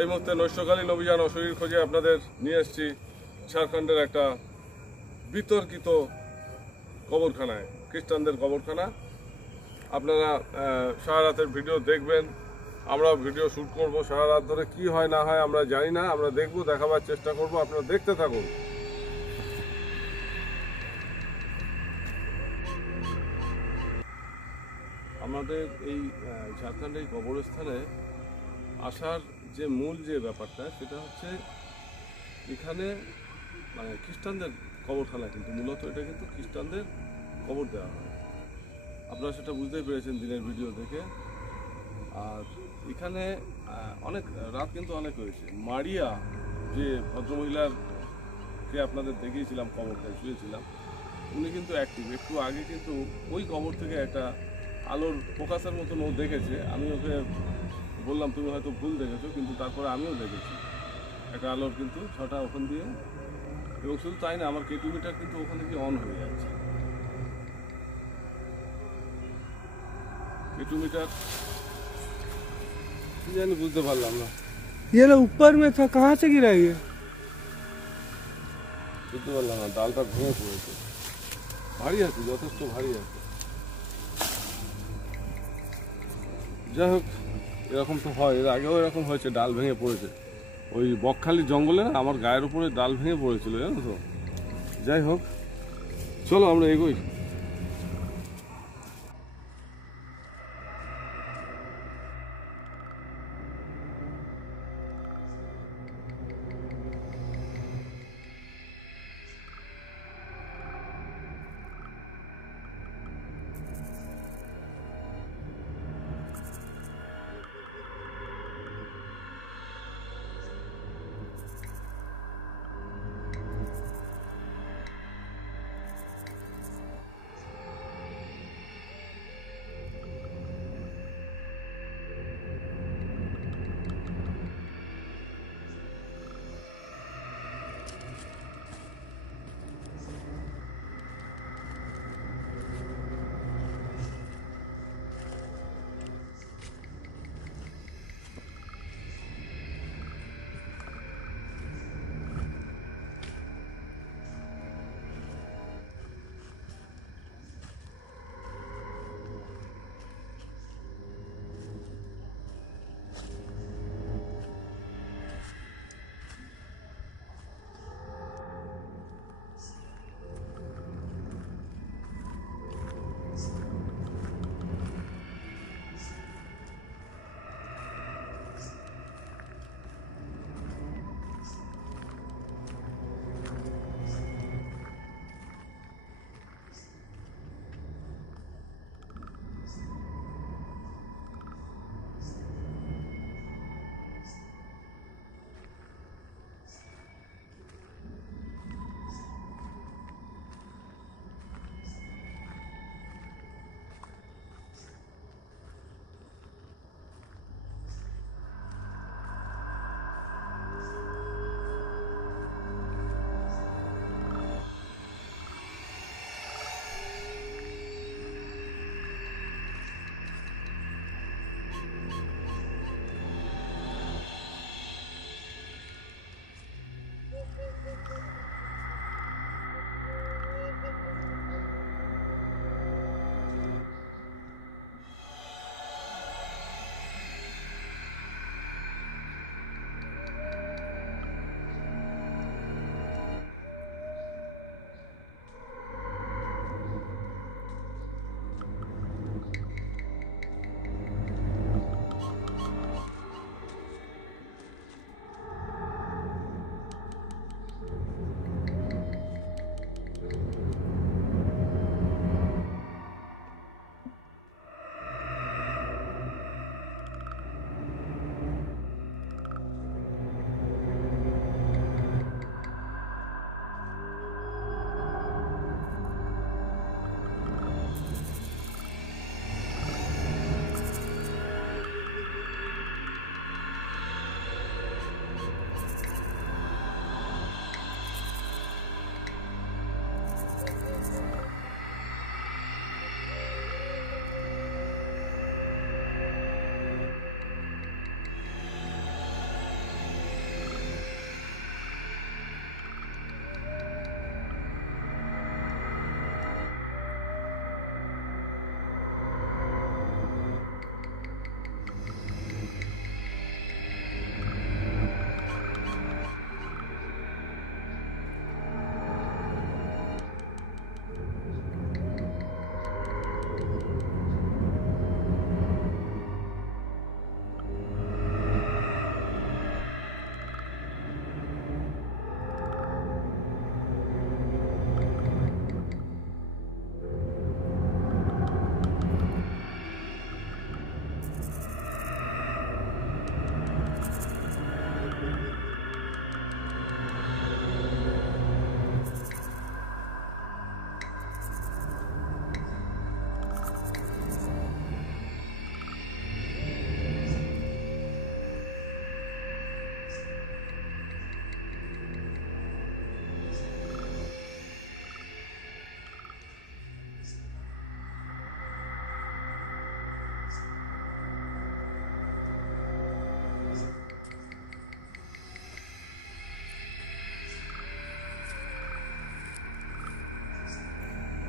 এই মুহূর্তে নৈশকালীন অভিযান অশরীর খোঁজে আপনাদের নিয়ে এসেছি ঝাড়খণ্ডের একটা বিতর্কিত কবরখানায়, খ্রিস্টানদের কবরখানা। আপনারা সারা রাতের ভিডিও দেখবেন, আমরা ভিডিও শ্যুট করব। সারা রাত ধরে কি হয় না হয় আমরা জানি না, আমরা দেখব, দেখাবার চেষ্টা করব। আপনারা দেখতে থাকুন। আমাদের এই ঝাড়খণ্ডের কবরস্থানে আসার যে মূল যে ব্যাপারটা, সেটা হচ্ছে এখানে মানে খ্রিস্টানদের কবরখানা, কিন্তু মূলত এটা কিন্তু খ্রিস্টানদের কবর দেওয়া হয়। আপনারা সেটা বুঝতেই পেরেছেন দিনের ভিডিও দেখে। আর এখানে অনেক রাত কিন্তু অনেক হয়েছে। মারিয়া যে ভদ্রমহিলারকে আপনাদের দেখিয়েছিলাম, কবরটায় শুয়েছিলাম, উনি কিন্তু অ্যাক্টিভ। একটু আগে কিন্তু ওই কবর থেকে একটা আলোর ফোকাসের মতন ও দেখেছে। আমি ওকে বললাম তুমি হয়তো ভুল দেখেছো, কিন্তু তারপরে আমিও দেখেছি একটা আলোর কিন্তু ছটা ওখান দিয়ে। এবং শুধু তাই না, আমার কেটু মিটার কিন্তু ওখানে গিয়ে অন হয়ে যাচ্ছে। केटू मीटर जानी बुझते पारलाम ना। ये लोग ऊपर में था, कहाँ से गिरा ये बुझते पारलाम ना। डालटा भेঙে পড়েছে, ভারী আছে, যথেষ্ট ভারী আছে। যাই হোক, এরকম তো হয়, এর আগেও এরকম হয়েছে, ডাল ভেঙে পড়েছে। ওই বকখালি জঙ্গলে আমার গায়ের উপরে ডাল ভেঙে পড়েছিল, জানো তো। যাই হোক, চলো আমরা এগোই।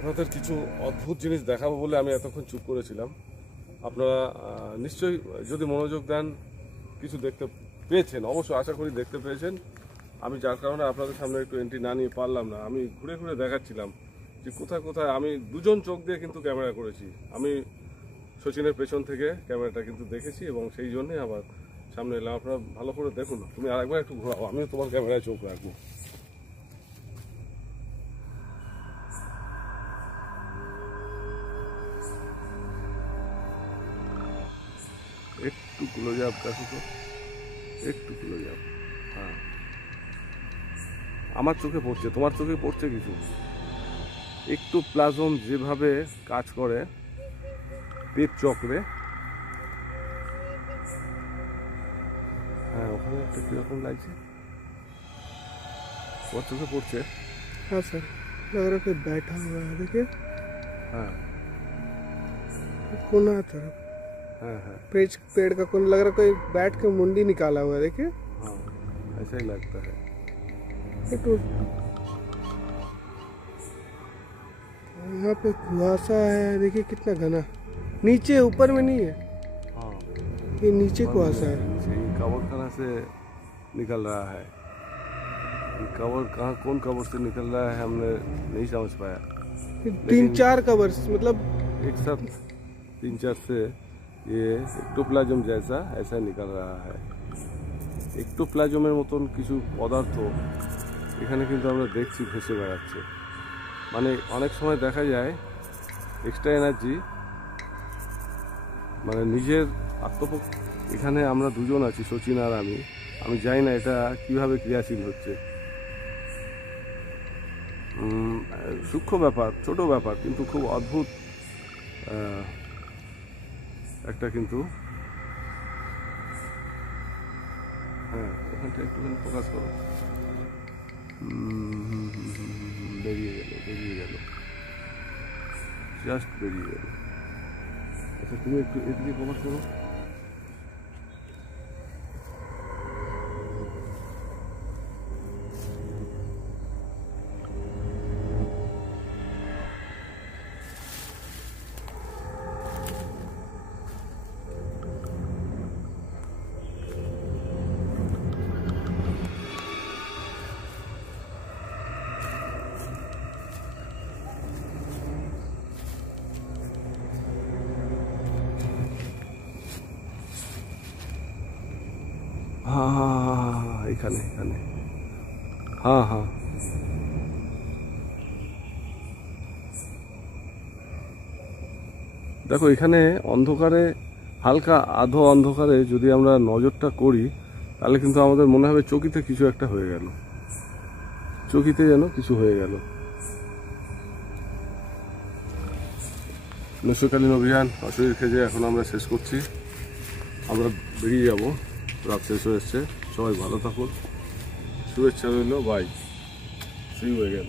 আপনাদের কিছু অদ্ভুত জিনিস দেখাবো বলে আমি এতক্ষণ চুপ করেছিলাম। আপনারা নিশ্চয়ই যদি মনোযোগ দেন কিছু দেখতে পেয়েছেন, অবশ্য আশা করি দেখতে পেয়েছেন। আমি যার কারণে আপনাদের সামনে একটু এন্ট্রি না নিয়ে পারলাম না। আমি ঘুরে ঘুরে দেখাচ্ছিলাম যে কোথায় কোথায়। আমি দুজন চোখ দিয়ে কিন্তু ক্যামেরা করেছি। আমি সচিনের পেছন থেকে ক্যামেরাটা কিন্তু দেখেছি এবং সেই জন্যই আবার সামনে এলাম। আপনারা ভালো করে দেখুন। তুমি আরেকবার একটু ঘোরাও, আমিও তোমার ক্যামেরায় চোখ রাখবো। একটু ক্লোজ আপ দেখো তো, একটু ক্লোজ আপ। হ্যাঁ, আমার চোখে পড়ছে, তোমার চোখে পড়ছে কিছু। এক্টোপ্লাজম যেভাবে কাজ করে পেট চক্রে, হ্যাঁ ওখানে একটা কিরকম লাগছে তোমার চোখে পড়ছে। हाँ सर, लग रहा है कोई बैठा हुआ है, देखिए হ্যাঁ कोना तरफ হ্যাঁ হ্যাঁ पेड़ का कोना, लग रहा है कोई बैठ के मुंडी निकाला हुआ है, देखिए हाँ, ऐसा ही लगता है। ये तो यहाँ पे कुहासा है, देखिए कितना घना। नीचे ऊपर में नहीं है, हाँ, ये नीचे कुहासा है। कवर खाना से निकल रहा है। कवर कहाँ, कौन कवर से निकल रहा है हमने नहीं समझ पाया। ये 3-4 कवर, मतलब एक साथ 3-4 से ये एक्टोप्लाजम जैसा ऐसा निकल रहा है। एक्टोप्लाजमेর মতন কিছু পদার্থ এখানে কিন্তু আমরা দেখছি ভেসে বেড়াচ্ছে। মানে অনেক সময় দেখা যায় এক্সট্রা এনার্জি, মানে নিজের আত্মপক্ষ। এখানে আমরা দুজন আছি, সচিন আর আমি জানি না এটা কিভাবে ক্রিয়াশীল হচ্ছে। সূক্ষ্ম ব্যাপার, ছোট ব্যাপার, কিন্তু খুব অদ্ভুত একটা। কিন্তু হ্যাঁ, ওখানটা একটুখানি ফোকাস করো। বেরিয়ে গেল, জাস্ট বেরিয়ে গেল। আচ্ছা তুমি একটু এদিকে ফোকাস করো। हाँ हाँ हाँ हाँ, এখানে हाँ हाँ দেখো এখানে অন্ধকারে, হালকা আধো অন্ধকারে যদি আমরা নজরটা করি তাহলে কিন্তু আমাদের মনে হবে চকিতে কিছু একটা হয়ে গেল, চকিতে যেন কিছু হয়ে গেল। নৈশকালীন অভিযান অশরীর খেজে এখন আমরা শেষ করছি। আমরা বেরিয়ে যাব, রাত শেষ হয়ে এসছে। সবাই ভালো থাকুন, শুভেচ্ছা রইল, বাই, সি ইউ অ্যাগেন।